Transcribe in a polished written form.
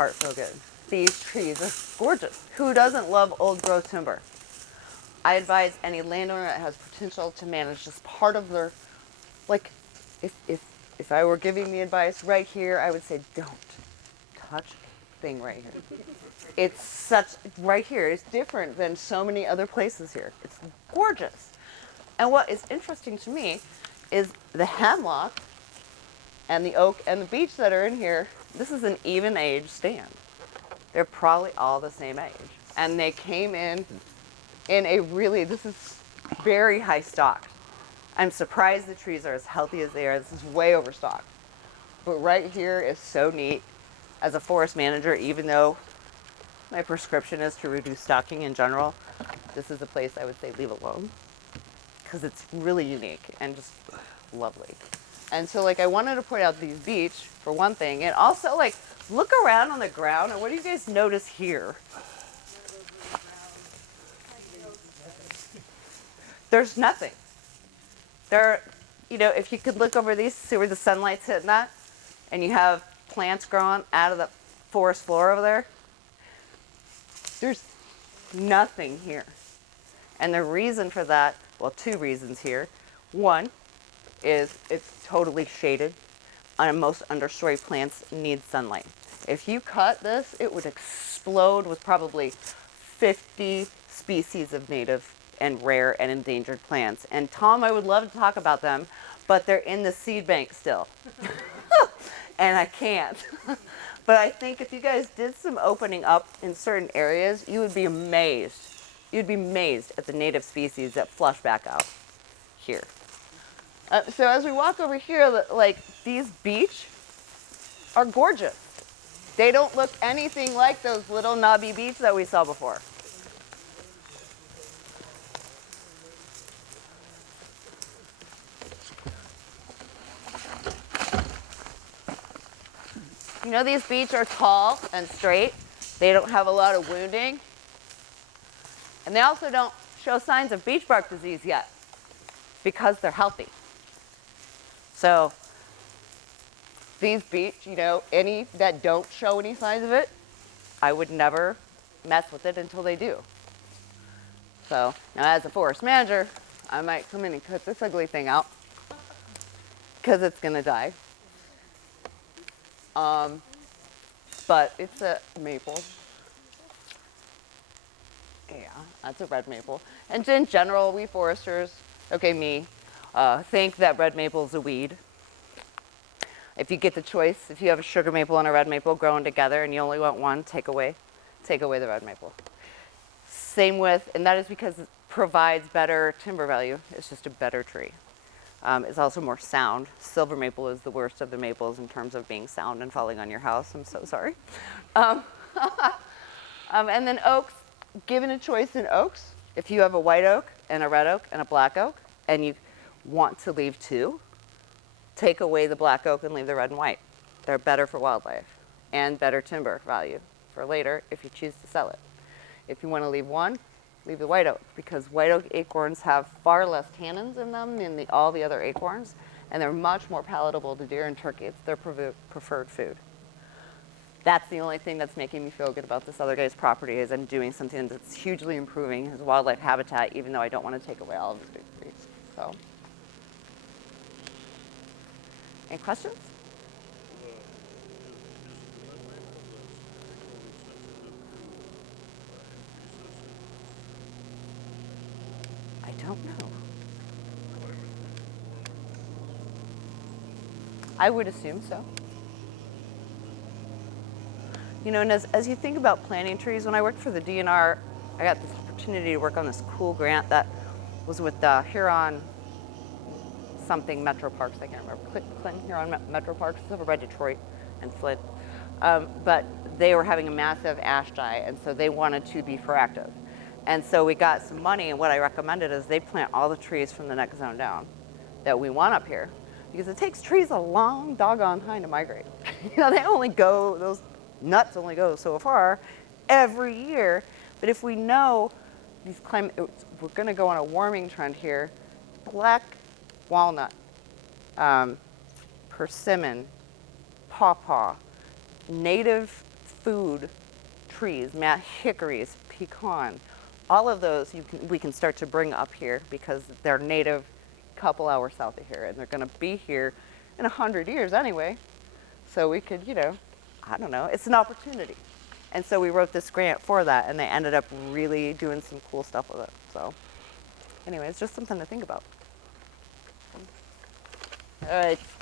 heart feel good. These trees are gorgeous. Who doesn't love old growth timber? I advise any landowner that has potential to manage just part of their, like, if I were giving the advice right here, I would say don't touch a thing right here. It's such, right here, it's different than so many other places here. It's gorgeous. And what is interesting to me is the hemlock and the oak and the beech that are in here, this is an even age stand. They're probably all the same age. And they came in a really, this is very high stocked. I'm surprised the trees are as healthy as they are. This is way overstocked. But right here is so neat. As a forest manager, even though my prescription is to reduce stocking in general, this is a place I would say leave alone because it's really unique and just lovely. And so like I wanted to point out these beech for one thing, and also like look around on the ground and what do you guys notice here? There's nothing. There, you know, if you could look over these, see where the sunlight's hitting that, and you have plants growing out of the forest floor over there, there's nothing here. And the reason for that, well, two reasons here. One is it's totally shaded, and most understory plants need sunlight. If you cut this, it would explode with probably 50 species of native and rare and endangered plants. And Tom, I would love to talk about them, but they're in the seed bank still. And I can't. But I think if you guys did some opening up in certain areas, you would be amazed. You'd be amazed at the native species that flush back out here. So as we walk over here, like these beech are gorgeous. They don't look anything like those little knobby beech that we saw before. You know, these beech are tall and straight. They don't have a lot of wounding. And they also don't show signs of beech bark disease yet because they're healthy. So these beech, you know, any that don't show any signs of it, I would never mess with it until they do. So now as a forest manager, I might come in and cut this ugly thing out because it's going to die. But it's a maple. Yeah, that's a red maple. And in general, we foresters, okay, me, think that red maple is a weed. If you get the choice, if you have a sugar maple and a red maple growing together and you only want one, take away the red maple. Same with, and that is because it provides better timber value. It's just a better tree. It's also more sound. Silver maple is the worst of the maples in terms of being sound and falling on your house. I'm so sorry. And then oaks, given a choice in oaks, if you have a white oak and a red oak and a black oak and you want to leave two, take away the black oak and leave the red and white. They're better for wildlife and better timber value for later if you choose to sell it. If you want to leave one, leave the white oak, because white oak acorns have far less tannins in them than all the other acorns, and they're much more palatable to deer and turkey. It's their preferred food. That's the only thing that's making me feel good about this other guy's property is I'm doing something that's hugely improving his wildlife habitat, even though I don't want to take away all of his big trees. So, any questions? I don't know. I would assume so. You know, and as you think about planting trees, when I worked for the DNR, I got this opportunity to work on this cool grant that was with the Huron something Metro Parks, I can't remember, Clinton Huron Metro Parks, it's over by Detroit and Flint. But they were having a massive ash die, and so they wanted to be proactive. And so we got some money, and what I recommended is they plant all the trees from the next zone down that we want up here, because it takes trees a long doggone time to migrate. You know, they only go, those nuts only go so far every year. But if we know these climate, we're going to go on a warming trend here, black walnut, persimmon, pawpaw, native food trees, hickories, pecan, all of those we can start to bring up here because they're native couple hours south of here, and they're going to be here in 100 years anyway. So we could, I don't know, it's an opportunity. And so we wrote this grant for that, and they ended up really doing some cool stuff with it. So anyway, it's just something to think about. All right.